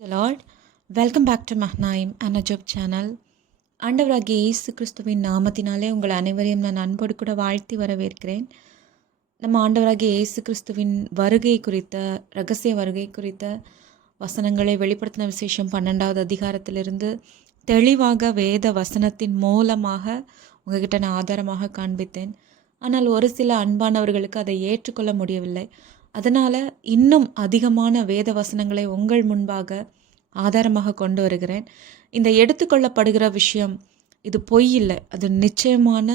Lord welcome back to Mahanaim அனஜப் channel ஆண்டவராகிய இயேசு கிறிஸ்துவின் நாமத்தினாலே உங்கள் அனைவரையும் நான் அன்போடு கூட வாழ்த்தி வரவேற்கிறேன். நம்ம ஆண்டவராகிய இயேசு கிறிஸ்துவின் வருகை குறித்த ரகசிய வருகை குறித்த வசனங்களை வெளிப்படுத்தின விசேஷம் பன்னெண்டாவது அதிகாரத்திலிருந்து தெளிவாக வேத வசனத்தின் மூலமாக உங்ககிட்ட நான் ஆதாரமாக காண்பித்தேன். ஆனால் ஒரு சில அன்பானவர்களுக்கு அதை ஏற்றுக்கொள்ள முடியவில்லை. அதனால் இன்னும் அதிகமான வேத வசனங்களை உங்கள் முன்பாக ஆதாரமாக கொண்டு வருகிறேன். இந்த எடுத்துக்கொள்ளப்படுகிற விஷயம் இது பொய் இல்லை. அது நிச்சயமான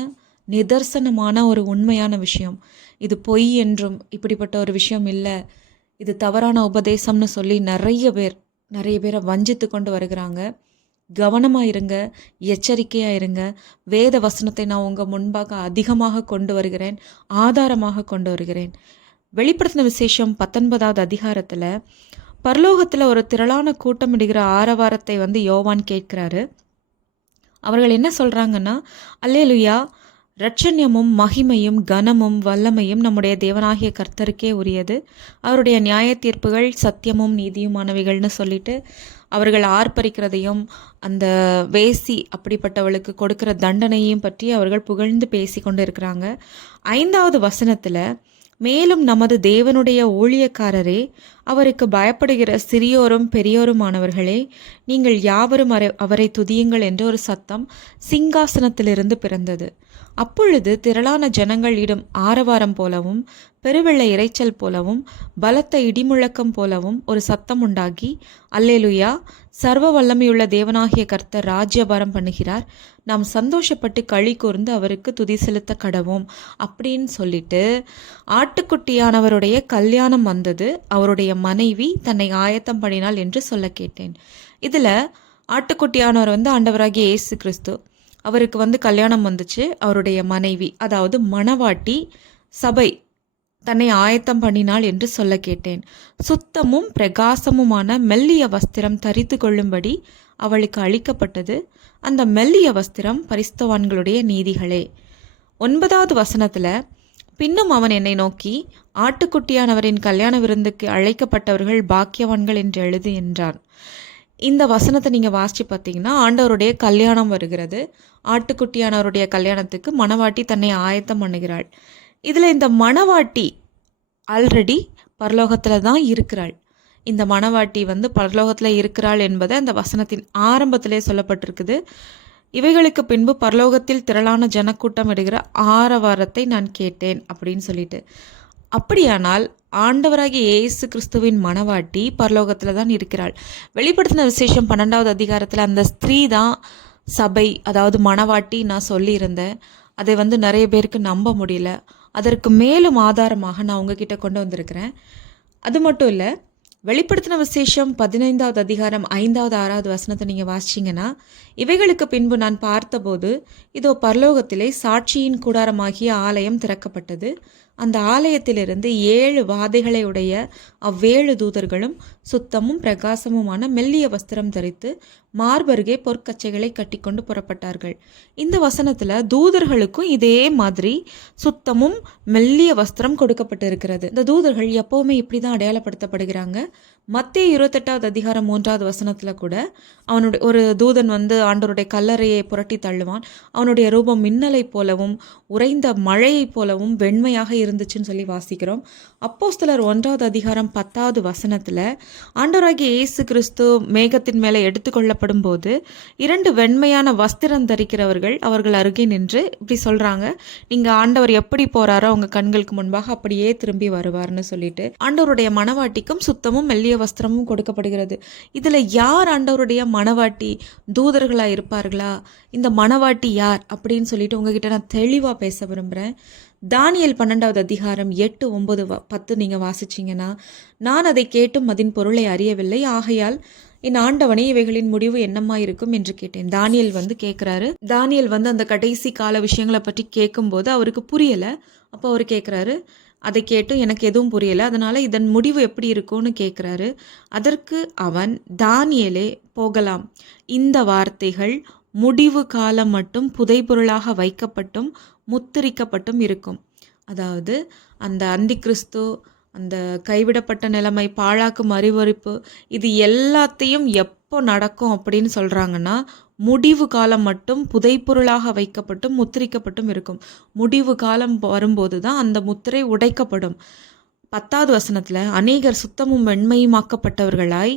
நிதர்சனமான ஒரு உண்மையான விஷயம். இது பொய் என்றும் இப்படிப்பட்ட ஒரு விஷயம் இல்லை. இது தவறான உபதேசம்னு சொல்லி நிறைய பேர் நிறைய பேரை வஞ்சித்து கொண்டு வருகிறாங்க. கவனமாக இருங்க எச்சரிக்கையாக இருங்க. வேத வசனத்தை நான் உங்கள் முன்பாக அதிகமாக கொண்டு வருகிறேன் ஆதாரமாக கொண்டு வருகிறேன். வெளிப்படுத்தின விசேஷம் பத்தொன்பதாவது அதிகாரத்தில் பரலோகத்தில் ஒரு திரளான கூட்டமிடுகிற ஆரவாரத்தை வந்து யோவான் கேட்கிறாரு. அவர்கள் என்ன சொல்கிறாங்கன்னா அல்லேலுயா! ரட்சண்யமும் மகிமையும் கனமும் வல்லமையும் நம்முடைய தேவனாகிய கர்த்தருக்கே உரியது. அவருடைய நியாய தீர்ப்புகள் சத்தியமும் நீதியுமானவைகள்னு சொல்லிட்டு அவர்கள் ஆர்ப்பரிக்கிறதையும் அந்த வேசி அப்படிப்பட்டவளுக்கு கொடுக்கிற தண்டனையும் பற்றி அவர்கள் புகழ்ந்து பேசி கொண்டு இருக்கிறாங்க. ஐந்தாவது வசனத்தில் மேலும் நமது தேவனுடைய ஊழியக்காரரே அவருக்கு பயப்படுகிற சிறியோரும் பெரியோருமானவர்களே நீங்கள் யாவரும் அவரை துதியுங்கள் என்ற ஒரு சத்தம் சிங்காசனத்திலிருந்து பிறந்தது. அப்பொழுது திரளான ஜனங்கள் ஆரவாரம் போலவும் பெருவெள்ள இரைச்சல் போலவும் பலத்த இடிமுழக்கம் போலவும் ஒரு சத்தம் உண்டாகி அல்லேலுயா சர்வ வல்லமையுள்ள தேவனாகிய கர்த்தர் ராஜ்யபாரம் பண்ணுகிறார். நாம் சந்தோஷப்பட்டு களி கூர்ந்து அவருக்கு துதி செலுத்த கடவோம் அப்படின்னு சொல்லிட்டு ஆட்டுக்குட்டியானவருடைய கல்யாணம் வந்தது. அவருடைய மனைவி தன்னை ஆயத்தம் பண்ணினாள் என்று சொல்ல கேட்டேன். இதில் ஆட்டுக்குட்டியானவர் வந்து ஆண்டவராகிய இயேசு கிறிஸ்து. அவருக்கு வந்து கல்யாணம் வந்துச்சு. அவருடைய மனைவி அதாவது மணவாட்டி சபை தன்னை ஆயத்தம் பண்ணினாள் என்று சொல்ல கேட்டேன். சுத்தமும் பிரகாசமுமான மெல்லிய வஸ்திரம் தரித்து கொள்ளும்படி அவளுக்கு அளிக்கப்பட்டது. அந்த மெல்லிய வஸ்திரம் பரிஸ்தவான்களுடைய நீதிகளே. ஒன்பதாவது வசனத்தில் பின்னும் அவன் என்னை நோக்கி ஆட்டுக்குட்டியானவரின் கல்யாண விருந்துக்கு அழைக்கப்பட்டவர்கள் பாக்கியவான்கள் என்று எழுது என்றான். இந்த வசனத்தை நீங்கள் வாசித்து பார்த்தீங்கன்னா ஆண்டவருடைய கல்யாணம் வருகிறது. ஆட்டுக்குட்டியானவருடைய கல்யாணத்துக்கு மணவாட்டி தன்னை ஆயத்தம் பண்ணுகிறாள். இதில் இந்த மணவாட்டி ஆல்ரெடி பரலோகத்தில் தான் இருக்கிறாள். இந்த மணவாட்டி வந்து பரலோகத்தில் இருக்கிறாள் என்பதை அந்த வசனத்தின் ஆரம்பத்திலே சொல்லப்பட்டிருக்குது. இவைகளுக்கு பின்பு பரலோகத்தில் திரளான ஜனக்கூட்டம் எடுகிற ஆரவாரத்தை நான் கேட்டேன் அப்படின்னு சொல்லிட்டு. அப்படியானால் ஆண்டவராகிய இயேசு கிறிஸ்துவின் மணவாட்டி பரலோகத்தில் தான் இருக்கிறாள். வெளிப்படுத்தின விசேஷம் பன்னெண்டாவது அதிகாரத்தில் அந்த ஸ்திரீ தான் சபை அதாவது மணவாட்டி நான் சொல்லியிருந்தேன். அதை வந்து நிறைய பேருக்கு நம்ப முடியல. அதற்கு மேலும் ஆதாரமாக நான் உங்ககிட்ட கொண்டு வந்திருக்கிறேன். அது மட்டும் இல்லை வெளிப்படுத்தின விசேஷம் பதினைந்தாவது அதிகாரம் ஐந்தாவது ஆறாவது வசனத்தை நீங்கள் வாசிச்சிங்கன்னா இவைகளுக்கு பின்பு நான் பார்த்தபோது இதோ பரலோகத்திலே சாட்சியின் கூடாரமாகிய ஆலயம் திறக்கப்பட்டது. அந்த ஆலயத்திலிருந்து ஏழு வாதைகளை உடைய அவ்வேழு தூதர்களும் சுத்தமும் பிரகாசமுமான மெல்லிய வஸ்திரம் தரித்து மார்பருகே பொற்கச்சைகளை கட்டிக்கொண்டு புறப்பட்டார்கள். இந்த வசனத்தில் தூதர்களுக்கும் இதே மாதிரி சுத்தமும் மெல்லிய வஸ்திரம் கொடுக்கப்பட்டிருக்கிறது. இந்த தூதர்கள் எப்போவுமே இப்படி தான் அடையாளப்படுத்தப்படுகிறாங்க. மத்திய இருபத்தெட்டாவது அதிகாரம் மூன்றாவது வசனத்தில் கூட அவனுடைய ஒரு தூதன் வந்து ஆண்டவருடைய கல்லறையை புரட்டி தள்ளுவான். அவனுடைய ரூபம் மின்னலை போலவும் உறைந்த மழையைப் போலவும் வெண்மையாக இருந்துச்சுன்னு சொல்லி வாசிக்கிறோம். அப்போஸ்தலர் ஒன்றாவது அதிகாரம் பத்தாவது வசனத்தில் ஆண்டவராகிய இயேசு கிறிஸ்து மேகத்தின் மேலே எடுத்துக்கொள்ள எடுத்துக்கொள்ளப்படும் போது இரண்டு வெண்மையான வஸ்திரம் தரிக்கிறவர்கள் அவர்கள் அருகே நின்று இப்படி சொல்கிறாங்க நீங்கள் ஆண்டவர் எப்படி போகிறாரோ அவங்க கண்களுக்கு முன்பாக அப்படியே திரும்பி வருவார்னு சொல்லிட்டு ஆண்டவருடைய மனவாட்டிக்கும் சுத்தமும் மெல்லிய வஸ்திரமும் கொடுக்கப்படுகிறது. இதில் யார் ஆண்டவருடைய மனவாட்டி தூதர்களாக இருப்பார்களா? இந்த மனவாட்டி யார் அப்படின்னு சொல்லிட்டு உங்ககிட்ட நான் தெளிவாக பேச விரும்புகிறேன் தானியல் பன்னெண்டாவது அதிகாரம் எட்டு ஒன்பது பத்து நீங்கள் வாசிச்சிங்கன்னா நான் அதை கேட்டும் அதன் பொருளை அறியவில்லை. ஆகையால் என் ஆண்டவனே இவைகளின் முடிவு என்னம்மா இருக்கும் என்று கேட்டேன். தானியல் வந்து கேட்குறாரு தானியல் வந்து அந்த கடைசி கால விஷயங்களை பற்றி கேட்கும்போது அவருக்கு புரியலை. அப்போ அவர் கேட்குறாரு அதை கேட்டு எனக்கு எதுவும் புரியலை. அதனால் இதன் முடிவு எப்படி இருக்கும்னு கேட்குறாரு அதற்கு அவன் தானியலே போகலாம். இந்த வார்த்தைகள் முடிவு காலம் மட்டும் புதைபொருளாக வைக்கப்பட்டும் முத்திரிக்கப்பட்டும் இருக்கும். அதாவது அந்த அந்தி கிறிஸ்து அந்த கைவிடப்பட்ட நிலைமை பாழாக்கும் அறிவறுப்பு இது எல்லாத்தையும் எப்போ நடக்கும் அப்படின்னு சொல்கிறாங்கன்னா முடிவு காலம் மட்டும் புதைப்பொருளாக வைக்கப்பட்டும் முத்திரிக்கப்பட்டும் இருக்கும். முடிவு காலம் வரும்போது தான் அந்த முத்திரை உடைக்கப்படும். பத்தாவது வசனத்தில் அநேகர் சுத்தமும் வெண்மையுமாக்கப்பட்டவர்களாய்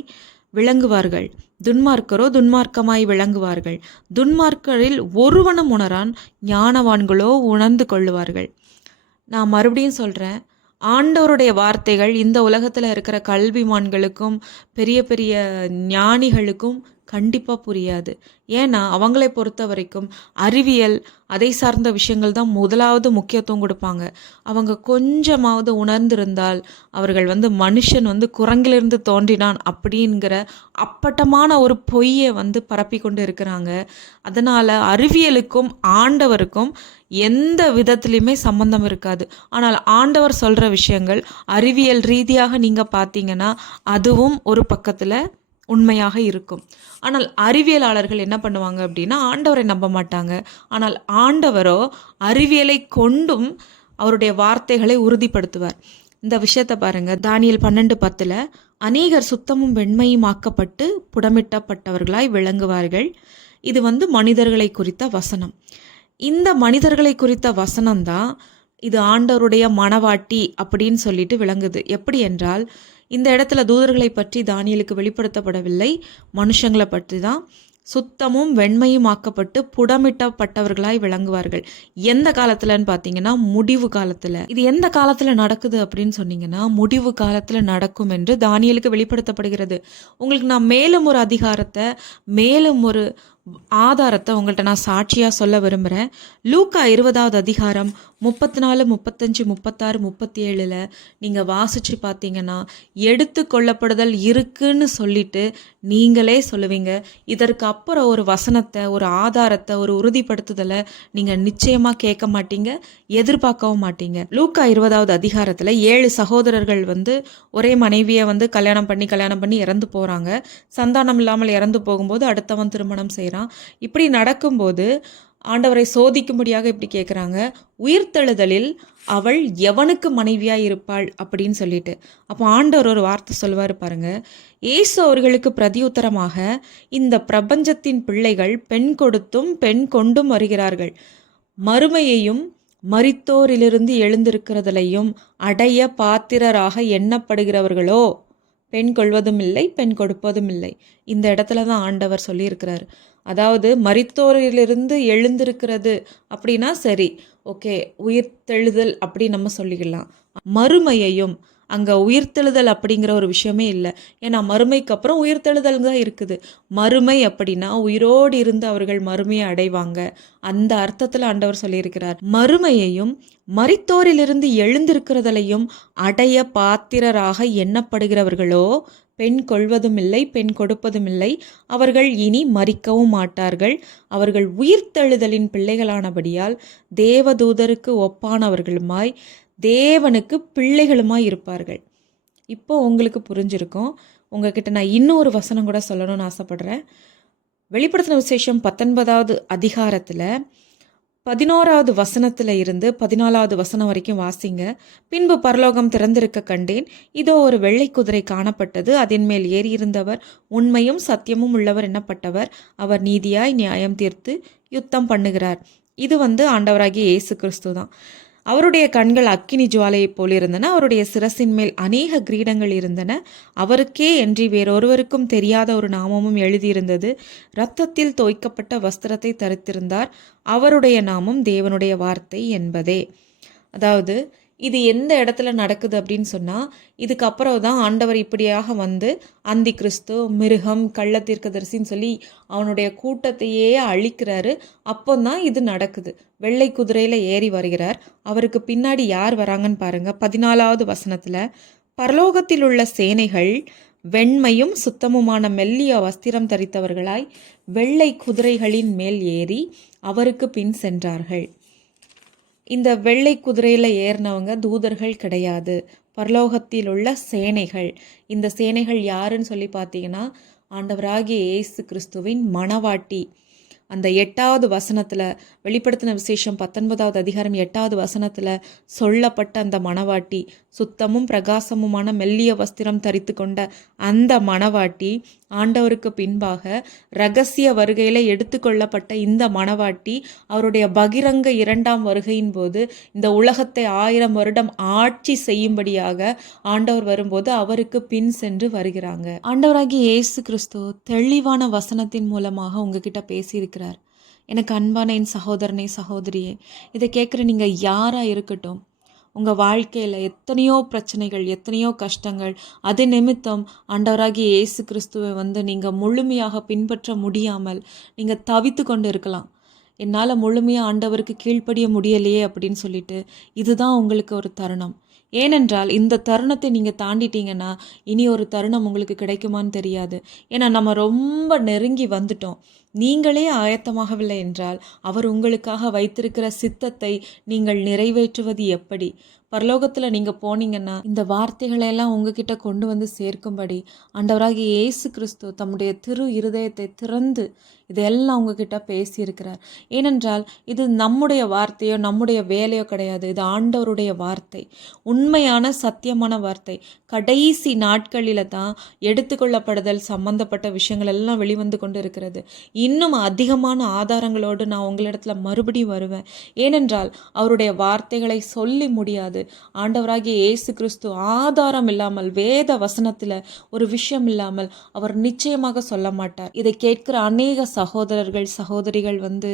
விளங்குவார்கள். துன்மார்க்கரோ துன்மார்க்கமாய் விளங்குவார்கள். துன்மார்க்கரில் ஒருவனும் உணரான் ஞானவான்களோ உணர்ந்து கொள்ளுவார்கள். நான் மறுபடியும் சொல்கிறேன் ஆண்டவருடைய வார்த்தைகள் இந்த உலகத்தில் இருக்கிற கல்விமான்களுக்கும் பெரிய பெரிய ஞானிகளுக்கும் கண்டிப்பாக புரியாது. ஏன்னா அவங்களை பொறுத்த வரைக்கும் அறிவியல் அதை சார்ந்த விஷயங்கள் தான் முதலாவது முக்கியத்துவம் கொடுப்பாங்க. அவங்க கொஞ்சமாவது உணர்ந்திருந்தால் அவர்கள் வந்து மனுஷன் வந்து குரங்கிலிருந்து தோன்றினான் அப்படிங்கிற அப்பட்டமான ஒரு பொய்யை வந்து பரப்பி கொண்டு இருக்கிறாங்க. அதனால் அறிவியலுக்கும் ஆண்டவருக்கும் எந்த விதத்துலையுமே சம்பந்தம் இருக்காது. ஆனால் ஆண்டவர் சொல்கிற விஷயங்கள் அறிவியல் ரீதியாக நீங்கள் பார்த்தீங்கன்னா அதுவும் ஒரு பக்கத்தில் உண்மையாக இருக்கும். ஆனால் அறிவியலாளர்கள் என்ன பண்ணுவாங்க அப்படின்னா ஆண்டவரை நம்ப மாட்டாங்க. ஆனால் ஆண்டவரோ அறிவியலை கொண்டும் அவருடைய வார்த்தைகளை உறுதிப்படுத்துவார். இந்த விஷயத்தை பாருங்க தானியல் பன்னெண்டு பத்தில் அநேகர் சுத்தமும் வெண்மையும் ஆக்கப்பட்டு புடமிட்டப்பட்டவர்களாய் விளங்குவார்கள். இது வந்து மனிதர்களை குறித்த வசனம். இந்த மனிதர்களை குறித்த வசனம்தான் இது ஆண்டவருடைய மனவாட்டி அப்படின்னு சொல்லிட்டு விளங்குது. எப்படி என்றால் இந்த இடத்துல தூதர்களை பற்றி தானியலுக்கு வெளிப்படுத்தப்படவில்லை. மனுஷங்களை பற்றி தான் சுத்தமும் வெண்மையும் ஆக்கப்பட்டு புடமிட்டப்பட்டவர்களாய் விளங்குவார்கள். எந்த காலத்துலன்னு பார்த்தீங்கன்னா முடிவு காலத்தில். இது எந்த காலத்தில் நடக்குது அப்படின்னு சொன்னீங்கன்னா முடிவு காலத்தில் நடக்கும் என்று தானியலுக்கு வெளிப்படுத்தப்படுகிறது. உங்களுக்கு நான் மேலும் ஒரு அதிகாரத்தை மேலும் ஒரு ஆதாரத்தை உங்கள்கிட்ட நான் சாட்சியாக சொல்ல விரும்புகிறேன் லூக்கா இருபதாவது அதிகாரம் முப்பத்தி நாலு முப்பத்தஞ்சு முப்பத்தாறு முப்பத்தி ஏழில் நீங்கள் வாசித்து பார்த்தீங்கன்னா எடுத்து கொள்ளப்படுதல் இருக்குன்னு சொல்லிட்டு நீங்களே சொல்லுவீங்க. இதற்கு அப்புறம் ஒரு வசனத்தை ஒரு ஆதாரத்தை ஒரு உறுதிப்படுத்துதலை நீங்கள் நிச்சயமாக கேட்க மாட்டீங்க எதிர்பார்க்கவும் மாட்டீங்க. லூக்கா இருபதாவது அதிகாரத்தில் ஏழு சகோதரர்கள் வந்து ஒரே மனைவியை வந்து கல்யாணம் பண்ணி கல்யாணம் பண்ணி இறந்து போகிறாங்க சந்தானம் இல்லாமல் இறந்து போகும்போது அடுத்தவன் திருமணம் செய்கிறான் இப்படி நடக்கும்போது ஆண்டவரை சோதிக்கும்படியாக இப்படி கேட்குறாங்க உயிர்த்தெழுதலில் அவள் எவனுக்கு மனைவியாக இருப்பாள் அப்படின்னு சொல்லிட்டு. அப்போ ஆண்டவர் ஒரு வார்த்தை சொல்லுவார் பாருங்க. இயேசு அவர்களுக்கு பிரதியுத்தரமாக இந்த பிரபஞ்சத்தின் பிள்ளைகள் பெண் கொடுத்தும் பெண் கொண்டும் வருகிறார்கள். மறுமையையும் மரித்தோரிலிருந்து எழுந்திருக்கிறதலையும் அடைய பாத்திரராக எண்ணப்படுகிறவர்களோ? பெண் கொள்வதும் இல்லை பெண் கொடுப்பதும் இல்லை இந்த இடத்துல தான் ஆண்டவர் சொல்லியிருக்கிறார். அதாவது மரித்தோரிலிருந்து எழுந்திருக்கிறது அப்படின்னா சரி. ஓகே உயிர்த்தெழுதல் அப்படி நம்ம சொல்லிக்கலாம். மறுமையையும் அங்கே உயிர்த்தெழுதல் அப்படிங்கிற ஒரு விஷயமே இல்லை. ஏன்னா மறுமைக்கு அப்புறம் உயிர்த்தெழுதல் தான் இருக்குது. மறுமை அப்படின்னா உயிரோடு இருந்து அவர்கள் மறுமையை அடைவாங்க. அந்த அர்த்தத்தில் ஆண்டவர் சொல்லியிருக்கிறார். மறுமையையும் மரித்தோரிலிருந்து எழுந்திருக்கிறதலையும் அடைய பாத்திரராக எண்ணப்படுகிறவர்களோ பெண் கொள்வதும் இல்லை பெண் கொடுப்பதும் இல்லை அவர்கள் இனி மறிக்கவும் மாட்டார்கள். அவர்கள் உயிர்த்தெழுதலின் பிள்ளைகளானபடியால் தேவதூதருக்கு ஒப்பானவர்களுமாய் தேவனுக்கு பிள்ளைகளுமாய் இருப்பார்கள். இப்போ உங்களுக்கு புரிஞ்சிருக்கும். உங்ககிட்ட நான் இன்னொரு வசனம் கூட சொல்லணும்னு ஆசைப்படுறேன். வெளிப்படுத்தின விசேஷம் பத்தொன்பதாவது அதிகாரத்தில் பதினோராவது வசனத்தில் இருந்து பதினாலாவது வசனம் வரைக்கும் வாசிங்க. பின்பு பரலோகம் திறந்திருக்க கண்டேன். இதோ ஒரு வெள்ளை குதிரை காணப்பட்டது. அதன் மேல் ஏறியிருந்தவர் உண்மையும் சத்தியமும் உள்ளவர் என்னப்பட்டவர். அவர் நீதியாய் நியாயம் தீர்த்து யுத்தம் பண்ணுகிறார். இது வந்து ஆண்டவராகிய இயேசு கிறிஸ்து தான் அவருடைய கண்கள் அக்கினி ஜுவாலையைப் போல் இருந்தன. அவருடைய சிரசின் மேல் அநேக கிரீடங்கள் இருந்தன. அவருக்கே என்று வேறொருவருக்கும் தெரியாத ஒரு நாமமும் எழுதியிருந்தது. இரத்தத்தில் தோய்க்கப்பட்ட வஸ்திரத்தை தரித்திருந்தார். அவருடைய நாமம் தேவனுடைய வார்த்தை என்பதே. அதாவது இது எந்த இடத்துல நடக்குது அப்படின்னு சொன்னால் இதுக்கப்புறம் தான் ஆண்டவர் இப்படியாக வந்து அந்தி கிறிஸ்து மிருகம் கள்ளத்தீர்க்கதரிசின்னு சொல்லி அவனுடைய கூட்டத்தையே அழிக்கிறாரு. அப்போ தான் இது நடக்குது. வெள்ளை குதிரையில் ஏறி வருகிறார். அவருக்கு பின்னாடி யார் வராங்கன்னு பாருங்கள் பதினாலாவது வசனத்தில் பரலோகத்தில் உள்ள சேனைகள் வெண்மையும் சுத்தமுமான மெல்லிய வஸ்திரம் தரித்தவர்களாய் வெள்ளை குதிரைகளின் மேல் ஏறி அவருக்கு பின் சென்றார்கள். இந்த வெள்ளை குதிரையில் ஏறினவங்க தூதர்கள் கிடையாது. பரலோகத்தில் உள்ள சேனைகள். இந்த சேனைகள் யாருன்னு சொல்லி பார்த்தீங்கன்னா ஆண்டவராகிய இயேசு கிறிஸ்துவின் மணவாட்டி அந்த எட்டாவது வசனத்தில் வெளிப்படுத்தின விசேஷம் பத்தொன்பதாவது அதிகாரம் எட்டாவது வசனத்தில் சொல்லப்பட்ட அந்த மணவாட்டி சுத்தமும் பிரகாசமுமான மெல்லிய வஸ்திரம் தரித்து கொண்ட அந்த மணவாட்டி ஆண்டவருக்கு பின்பாக ரகசிய வருகையில் எடுத்துக்கொள்ளப்பட்ட இந்த மணவாட்டி அவருடைய பகிரங்க இரண்டாம் வருகையின் போது இந்த உலகத்தை ஆயிரம் வருடம் ஆட்சி செய்யும்படியாக ஆண்டவர் வரும்போது அவருக்கு பின் சென்று வருகிறாங்க. ஆண்டவராகி இயேசு கிறிஸ்து தெளிவான வசனத்தின் மூலமாக உங்ககிட்ட இருக்கிறார் எனக்கு அன்பான என் சகோதரனே சகோதரியே இதை கேட்குற நீங்கள் யாராக இருக்கட்டும் உங்கள் வாழ்க்கையில் எத்தனையோ பிரச்சனைகள் எத்தனையோ கஷ்டங்கள் அது நிமித்தம் ஆண்டவராகிய இயேசு கிறிஸ்துவை வந்து நீங்கள் முழுமையாக பின்பற்ற முடியாமல் நீங்கள் தவித்து கொண்டு இருக்கலாம் என்னால் முழுமையாக ஆண்டவருக்கு கீழ்ப்படிய முடியலையே அப்படின்னு சொல்லிட்டு இதுதான் உங்களுக்கு ஒரு தருணம். ஏனென்றால் இந்த தருணத்தை நீங்கள் தாண்டிட்டீங்கன்னா இனி ஒரு தருணம் உங்களுக்கு கிடைக்குமான்னு தெரியாது. ஏன்னா நம்ம ரொம்ப நெருங்கி வந்துட்டோம். நீங்களே ஆயத்தமாகவில்லை என்றால் அவர் உங்களுக்காக வைத்திருக்கிற சித்தத்தை நீங்கள் நிறைவேற்றுவது எப்படி? பரலோகத்தில் நீங்கள் போனீங்கன்னா இந்த வார்த்தைகளை எல்லாம் உங்ககிட்ட கொண்டு வந்து சேர்க்கும்படி ஆண்டவராகிய இயேசு கிறிஸ்து தம்முடைய திரு இருதயத்தை திறந்து இதெல்லாம் உங்ககிட்ட பேசியிருக்கிறார். ஏனென்றால் இது நம்முடைய வார்த்தையோ நம்முடைய வேலையோ கிடையாது. இது ஆண்டவருடைய வார்த்தை. உண்மையான சத்தியமான வார்த்தை. கடைசி நாட்களில் தான் எடுத்துக்கொள்ளப்படுதல் சம்பந்தப்பட்ட விஷயங்கள் எல்லாம் வெளிவந்து கொண்டு இருக்கிறது இன்னும் அதிகமான ஆதாரங்களோடு நான் உங்களிடத்துல மறுபடியும் வருவேன். ஏனென்றால் அவருடைய வார்த்தைகளை சொல்லி முடியாது. ஆண்டவராகிய இயேசு கிறிஸ்து ஆதாரம் இல்லாமல் வேத வசனத்தில் ஒரு விஷயம் இல்லாமல் அவர் நிச்சயமாக சொல்ல மாட்டார். இதை கேட்கிற அநேக சகோதரர்கள் சகோதரிகள் வந்து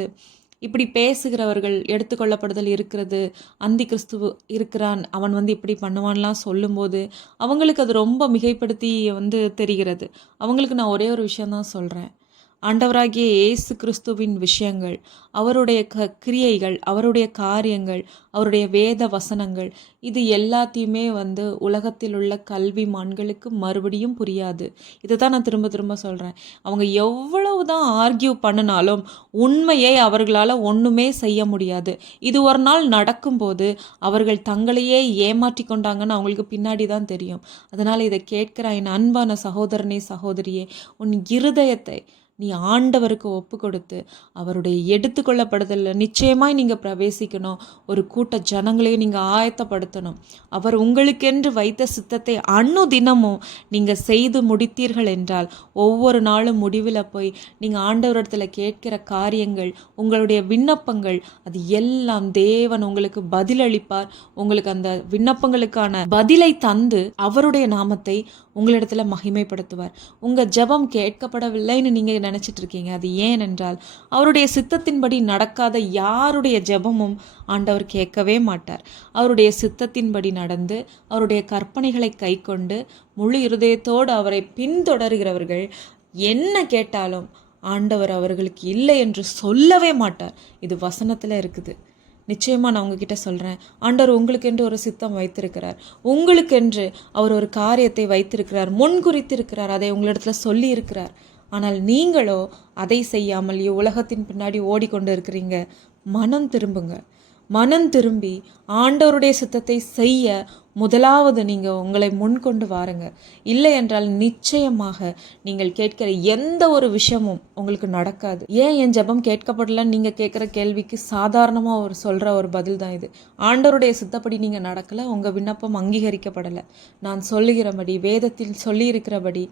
இப்படி பேசுகிறவர்கள் எடுத்துக்கொள்ளப்படுதல் இருக்கிறது அந்தி கிறிஸ்து இருக்கிறான் அவன் வந்து இப்படி பண்ணுவான்லாம் சொல்லும்போது அவங்களுக்கு அது ரொம்ப மிகைப்படுத்தி வந்து தெரிகிறது. அவங்களுக்கு நான் ஒரே ஒரு விஷயந்தான் சொல்கிறேன் ஆண்டவராகிய இயேசு கிறிஸ்துவின் விஷயங்கள் அவருடைய க கிரியைகள் அவருடைய காரியங்கள் அவருடைய வேத வசனங்கள் இது எல்லாத்தையுமே வந்து உலகத்தில் உள்ள கல்விமான்களுக்கு மறுபடியும் புரியாது. இதை தான் நான் திரும்ப திரும்ப சொல்கிறேன் அவங்க எவ்வளவு தான் ஆர்கியூ பண்ணினாலும் உண்மையை அவர்களால் ஒன்றுமே செய்ய முடியாது. இது ஒரு நாள் நடக்கும்போது அவர்கள் தங்களையே ஏமாற்றி கொண்டாங்கன்னு அவங்களுக்கு பின்னாடி தான் தெரியும். அதனால் இதை கேட்கிற என் அன்பான சகோதரனே சகோதரியே உன் இருதயத்தை நீ ஆண்டவருக்கு ஒப்பு கொடுத்து அவருடைய எடுத்துக்கொள்ளப்படுதலில். நிச்சயமாய் நீங்கள் பிரவேசிக்கணும். ஒரு கூட்ட ஜனங்களையும் நீங்கள் ஆயத்தப்படுத்தணும். அவர் உங்களுக்கென்று வைத்த சித்தத்தை அன்னு தினமும் நீங்கள் செய்து முடித்தீர்கள் என்றால் ஒவ்வொரு நாளும் முடிவில் போய் நீங்கள் ஆண்டவரிடத்தில் கேட்கிற காரியங்கள் உங்களுடைய விண்ணப்பங்கள் அது எல்லாம் தேவன் உங்களுக்கு பதிலளிப்பார். உங்களுக்கு அந்த விண்ணப்பங்களுக்கான பதிலை தந்து அவருடைய நாமத்தை உங்களிடத்துல மகிமைப்படுத்துவார். உங்கள் ஜெபம் கேட்கப்படவில்லைன்னு நீங்கள் நினச்சிட்டு இருக்கீங்க அது ஏன் என்றால் அவருடைய சித்தத்தின்படி நடக்காத யாருடைய ஜெபமும் ஆண்டவர் கேட்கவே மாட்டார். அவருடைய சித்தத்தின்படி நடந்து அவருடைய கற்பனைகளை கைக்கொண்டு முழு இருதயத்தோடு அவரை பின்தொடர்கிறவர்கள் என்ன கேட்டாலும் ஆண்டவர் அவர்களுக்கு இல்லை என்று சொல்லவே மாட்டார். இது வசனத்தில் இருக்குது. நிச்சயமாக நான் உங்ககிட்ட சொல்கிறேன் ஆண்டவர் உங்களுக்கென்று ஒரு சித்தம் வைத்திருக்கிறார். உங்களுக்கென்று அவர் ஒரு காரியத்தை வைத்திருக்கிறார் முன் குறித்திருக்கிறார் அதை உங்களிடத்தில் சொல்லி இருக்கிறார் ஆனால் நீங்களோ அதை செய்யாமல் உலகத்தின் பின்னாடி ஓடிக்கொண்டு இருக்கிறீங்க. மனம் திரும்புங்க. மனம் திரும்பி ஆண்டவருடைய சித்தத்தை செய்ய முதலாவது நீங்கள் உங்களை முன்கொண்டு வாருங்க. இல்லை என்றால் நிச்சயமாக நீங்கள் கேட்கிற எந்த ஒரு விஷயமும் உங்களுக்கு நடக்காது. ஏன் என் ஜெபம் கேட்கப்படலன்னு நீங்கள் கேட்குற கேள்விக்கு சாதாரணமாக ஒரு சொல்கிற ஒரு பதில் தான் இது. ஆண்டவருடைய சித்தப்படி நீங்கள் நடக்கலை உங்கள் விண்ணப்பம் அங்கீகரிக்கப்படலை. நான் சொல்லுகிறபடி வேதத்தில் சொல்லியிருக்கிறபடி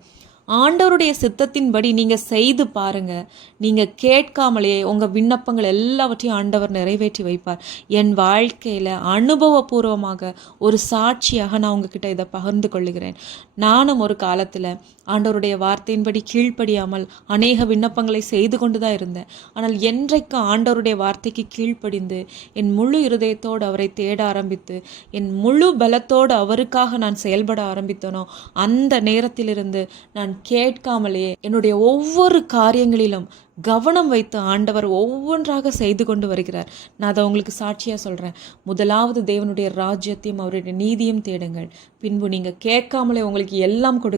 ஆண்டவருடைய சித்தத்தின்படி நீங்கள் செய்து பாருங்கள் நீங்கள் கேட்காமலேயே உங்கள் விண்ணப்பங்கள் எல்லாவற்றையும் ஆண்டவர் நிறைவேற்றி வைப்பார். என் வாழ்க்கையில் அனுபவபூர்வமாக ஒரு சாட்சியாக நான் உங்ககிட்ட இதை பகிர்ந்து கொள்ளுகிறேன். நானும் ஒரு காலத்தில் ஆண்டவருடைய வார்த்தையின்படி கீழ்ப்படியாமல் அநேக விண்ணப்பங்களை செய்து கொண்டு தான் இருந்தேன். ஆனால் என்றைக்கு ஆண்டவருடைய வார்த்தைக்கு கீழ்ப்படிந்து என் முழு இருதயத்தோடு அவரை தேட ஆரம்பித்து என் முழு பலத்தோடு அவருக்காக நான் செயல்பட ஆரம்பித்தனோ அந்த நேரத்திலிருந்து நான் கேட்காமலே என்னுடைய ஒவ்வொரு காரியங்களிலும் கவனம் வைத்து ஆண்டவர் ஒவ்வொன்றாக செய்து கொண்டு வருகிறார். நான் அதை உங்களுக்கு சாட்சியாக சொல்கிறேன் முதலாவது தேவனுடைய ராஜ்யத்தையும் அவருடைய நீதியும் தேடுங்கள். பின்பு நீங்கள் கேட்காமலே உங்களுக்கு எல்லாம் கொடு